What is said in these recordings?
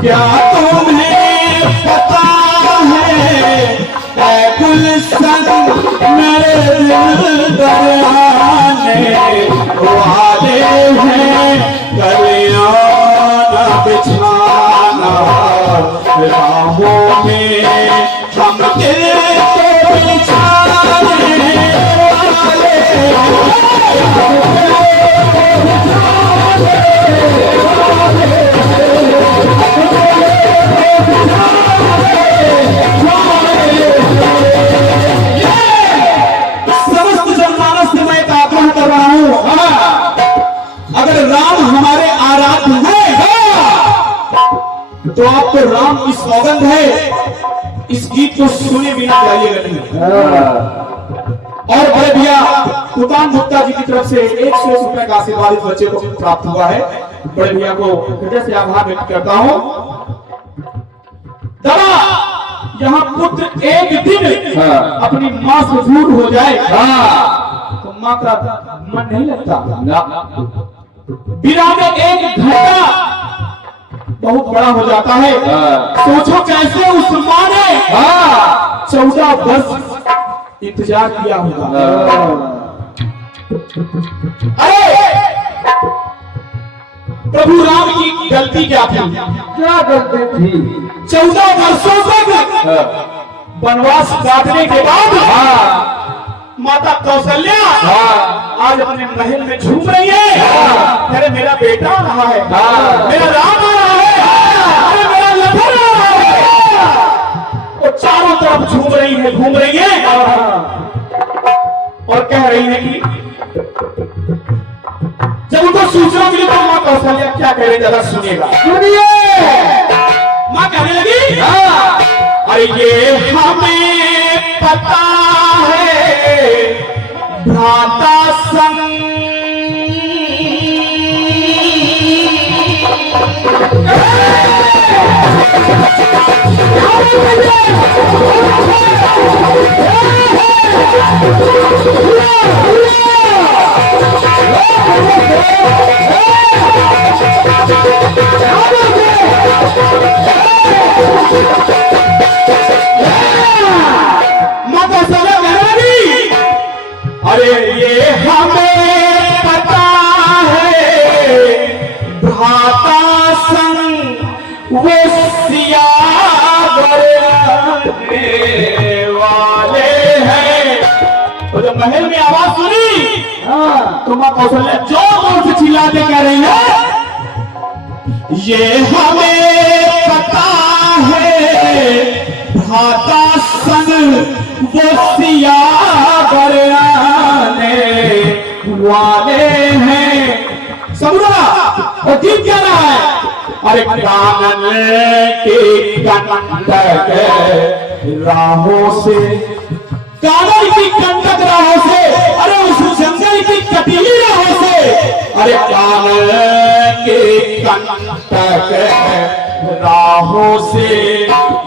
क्या तुम्हें पता है गुलशन मेरे दिल दरियाने वाले हैं, कलियाना बिछाना राहों में हम दिल को बिछाने वाले समस्त जनमानस से मैं आग्रह कर रहा हूं, अगर राम हमारे आराध्य हैं तो आपको राम की सौगंध है, इस गीत को सुने बिना जाइएगा नहीं। और बड़े भैया कुतान गुप्ता जी की तरफ से 100 रुपए का आशीर्वाद इस बच्चे को प्राप्त हुआ है। बड़े भैया को हृदय से आभार व्यक्त करता हूं। दादा, यहाँ पुत्र एक दिन अपनी माँ से दूर हो जाए तो माँ का मन नहीं लगता। बिना में एक घंटा बहुत बड़ा हो जाता है। सोचो कैसे उस माँ ने 14 वर्ष इंतजार किया होगा। अरे प्रभु राम की गलती क्या थी? क्या गलती थी? 14 वर्षों तक वनवास काटने के बाद माता कौशल्या आज अपने महल में झूम रही है। अरे मेरा बेटा आ रहा है, मेरा राम आ रहा है, अरे मेरा लखन आ रहा है। वो चारों तरफ झूम रही है, घूम रही है और कह रही है कि जब उनको सूचना मिली तो माँ कौशल्या क्या कह रही जरा सुनिएगा। सुनिए। माँ कहने लगी, अरे ये हमें पता है भ्राता संग माता सदा कहती, अरे ये हमें पता है भ्राता संग वो सियावर वाले हैं। तो जब महल में आवाज सुनी तो माँ कौशल्या जोर से चिल्लाते कह रही है, ये हमें पता है भ्राता संग वो सियावर आने वाले हैं। समझा? और गीत क्या रहा है? अरे कानन के कंटक राहों से, कानन की कंटक राहों से, अरे उस जंगल की कटीली राहों से, अरे कानन के कंटक राहों से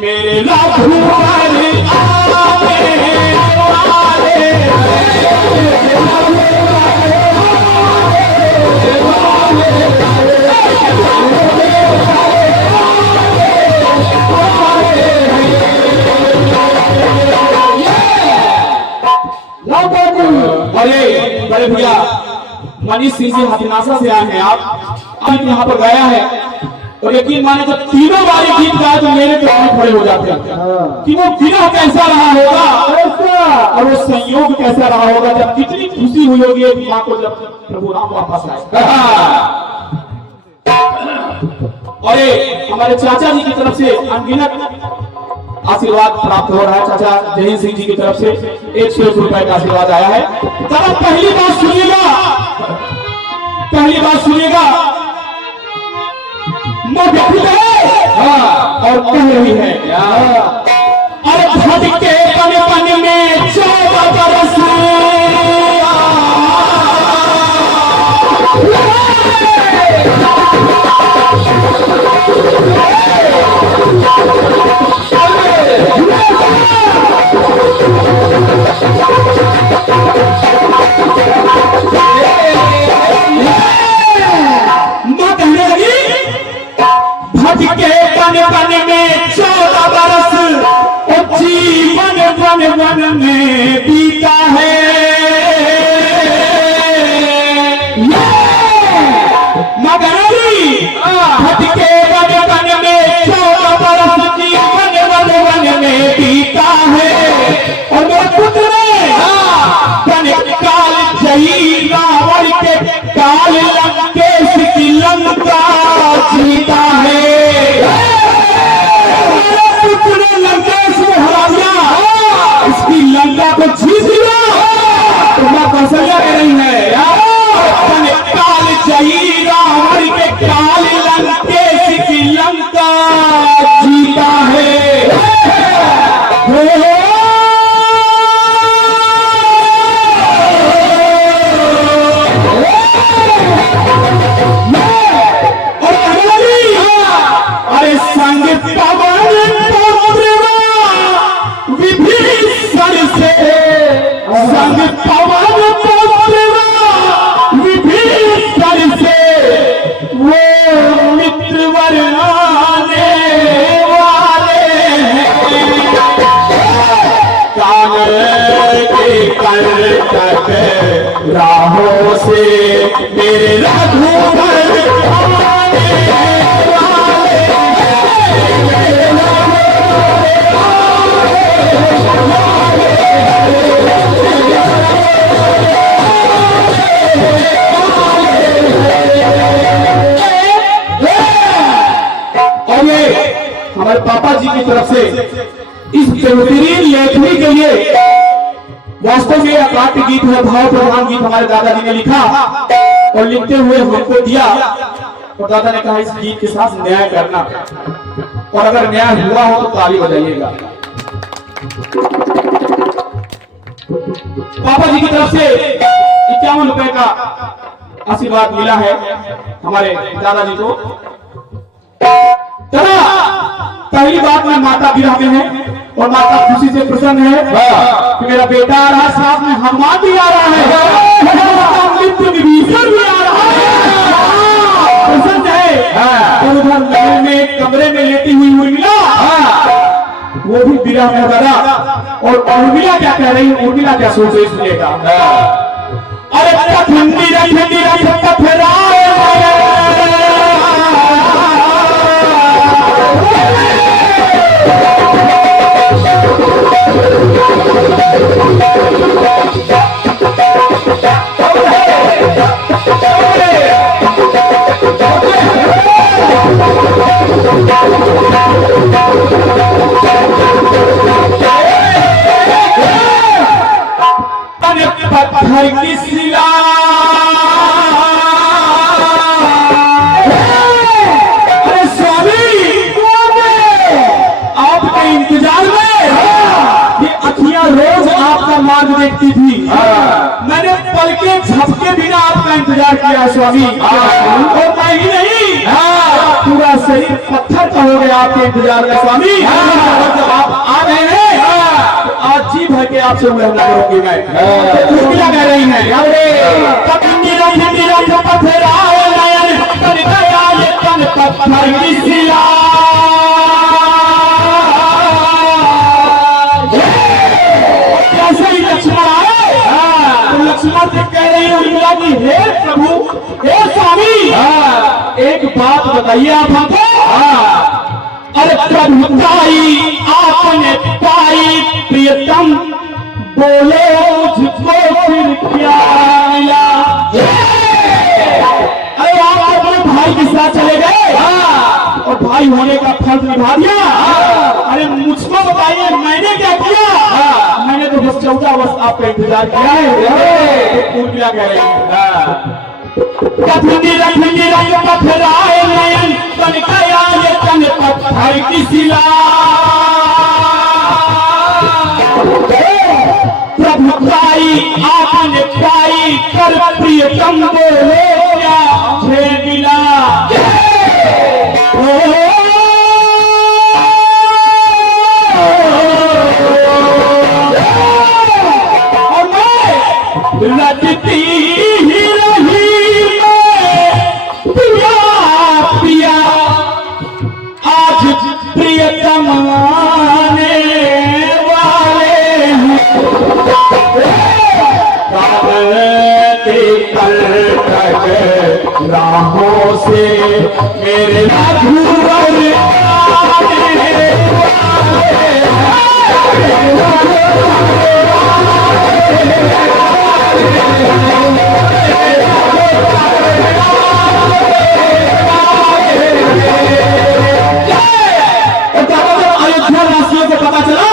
मेरे रघुवर आने वाले अरे बड़े भैया मनीष सिंह जी हाथीनासा से आए हैं आप यहाँ पर गाया है और यकीन माने जब तीनों बारी गीत गाए तो मेरे तो आंख खड़े हो जाते हैं कि वो विरह कैसा रहा होगा और वो संयोग कैसा रहा होगा जब कितनी खुशी हुई होगी एक माँ को जब प्रभु राम वापस आए। और हमारे चाचा जी की तरफ से अनगिनत आशीर्वाद प्राप्त हो रहा है। चाचा जयहिंद सिंह जी की तरफ से 100 रुपए का आशीर्वाद आया है। तब पहली बात सुनिएगा मैं व्यक्ति है और कह रही है अरे भट के बन बन में 14 बरस वन में बीता है मगर भटके वन में 14 बरस जीवन वन में बीता है और मेरे पुत्र ने काल जही रावण के काल लंकेश की लंका जीता है। पुत्र लंकेश को हरा दिया, इसकी लंका को जीत लिया तो मां कौशल्या कह रही है काल जही रावण के काल लंकेश की लंका जीता है। अरे संग पवन विभीषण से संग पवन विभीषण से वो मित्रवर आने वाले कानन के कंटक राहों से मेरे रघुवर हमारे पापा जी की तरफ से इस बेहतरीन लेखनी के लिए वास्तव में अकाट्य गीत है, भाव प्रधान गीत हमारे दादाजी ने लिखा और लिखते हुए हमको दिया और दादा ने कहा इस गीत के साथ न्याय करना और अगर न्याय हुआ हो तो ताली बजाइएगा। पापा जी की तरफ से 51 रुपए का आशीर्वाद मिला है हमारे दादाजी को। पहली बात में माता विरह में है और माता खुशी से प्रसन्न है कि मेरा बेटा आ रहा है, साथ में हनुमान भी आ रहा है, मित्र विभीषण भी आ रहा है, प्रसन्न है। और उधर महल में कमरे में लेटी हुई उर्मिला वो भी विरह में दादा। और उर्मिला क्या कह रही है, उर्मिला क्या सोच रही सुनिएगा। अरे ठंडी पत्थर की सिला अरे देखती थी। मैंने पल के झपके बिना आपका इंतजार किया स्वामी, और मैं ही नहीं पूरा शरीर पत्थर का हो गया आपके इंतजार में स्वामी। और जब आप आ गए हैं तो आज जी भर के आपसे उम्मीद करूंगी मैं। तो क्या कह रही हैं? पत्थराए नयन कर गया ये तन पत्थर की सिला। कैसे ही लक्ष्मण आए तो लक्ष्मण से कह रही हूँ इंदिरा जी, हे प्रभु हे स्वामी, एक बात बताइए आप हमको। अरे प्रभुताई आपने पाई प्रियतम, बोले मुझको फिर क्या मिला। अरे आप अपने भाई के साथ चले गए और भाई होने का फर्ज निभा दिया। अरे मुझको बताइए मैंने क्या किया? मैंने तो बस 14 वर्ष आपका इंतजार किया है। तो क्या कह रहे हैं? कथनी रखनी रंग पत्थराए नयन तन गया ये तन पत्थर की सिला। प्रभुताई आपने पाई कर प्रियतम, बोले क्या मुझे मिला। और मैं रटती ही रही पिया पिया, आज प्रियतम आने वाले हैं। राहों से मेरे रघुवर अयोध्या वासियों को पता चला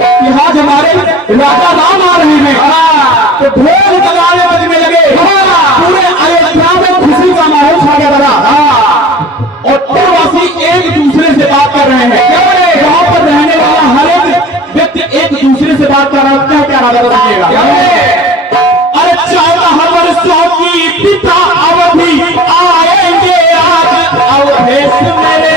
कि आज हमारे राजा राम आ रहे हैं, तो ढोल बजाने बजने लगे। पूरे अयोध्या में खुशी का माहौल छा गया था। और पूर्ववासी एक दूसरे से बात कर रहे हैं। यहाँ पर रहने वाला हर एक व्यक्ति एक दूसरे से बात कर रहा है। क्या राजा बताइएगा? अरे 14 वर्षों की पिता अवधि आएंगे आज अवधेश मेरे।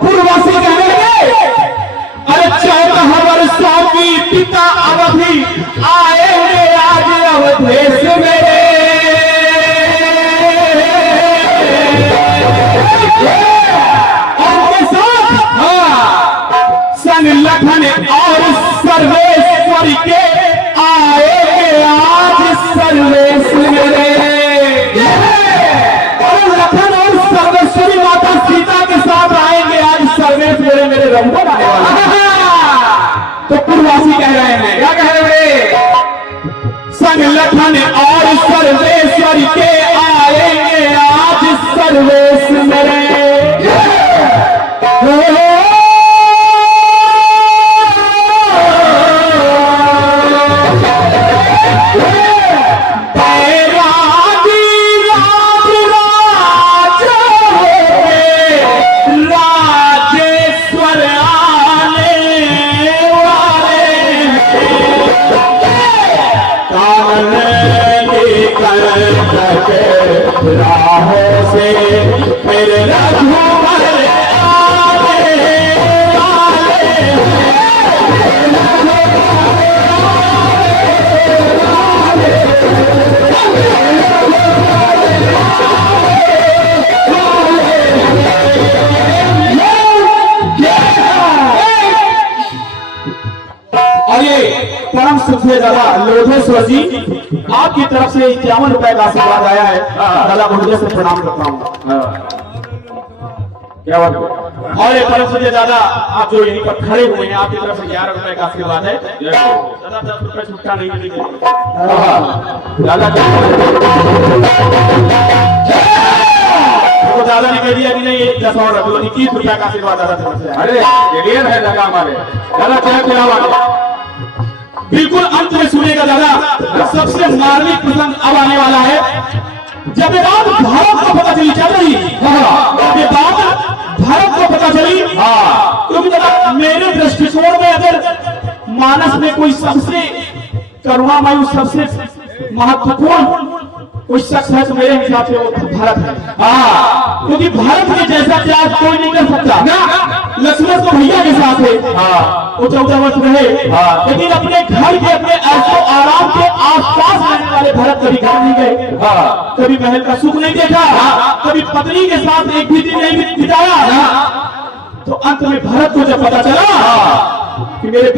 पूर्ववासी कहने लगे, अरे 14 वर्षों की पिता अवधि आएंगे आज अवधेश मेरे। उनके साथ संग लखन और सर्वेश्वर के आएंगे आज सर्वेश मेरे। और लखन और सर्वेश्वरी माता सीता के साथ आएंगे आज सर्वेश मेरे, मेरे रघुवर आने वाले। तो पूर्ववासी कह रहे हैं, क्या कह रहे हैं? संग लखन और सर्वेश्वर के आएंगे आज सर्वेश मेरे। राहों से मेरे रघुवर आने वाले और ये परम सुखदेव दादा लोधेश्वर जी आपकी तरफ से 51 रुपए का आशीर्वाद आया है। दादा बहुत से प्रणाम करता हूँ। क्या बात है? और ये परम सुखदेव दादा आप जो यहीं पर खड़े हुए हैं, आपकी तरफ से 11 रुपए का आशीर्वाद है। दादा 10 रुपए छुट्टा नहीं मिलेगी दादा। तो दादा ने कह दिया कि नहीं 10 और रख लो, 21 रुपया का आशीर्वाद दादा तरफ से। अरे इंडियन है जगह हमारे दादा क्या क्या वाले बिल्कुल अंत में सुनेगा दादा, सबसे मार्मिक प्रसंग अब आने वाला है। जब ये बात भारत को पता चली चल रही, जब ये बात भारत को पता चली, क्योंकि दादा मेरे दृष्टिकोण में अगर मानस में कोई सबसे करुणामय, सबसे महत्वपूर्ण कोई शख्स है तो मेरे हिसाब से वो भारत है। क्योंकि भारत के जैसा त्याग कोई नहीं कर सकता। लक्ष्मण तो भैया के साथ है, वो 14 वर्ष रहे, लेकिन अपने घर के अपने ऐशो आराम के आसपास रहने वाले भरत कभी घर नहीं गए, कभी महल का सुख नहीं देखा, कभी पत्नी के साथ एक भी दिन नहीं बिताया। तो अंत में भरत को जब पता चला कि मेरे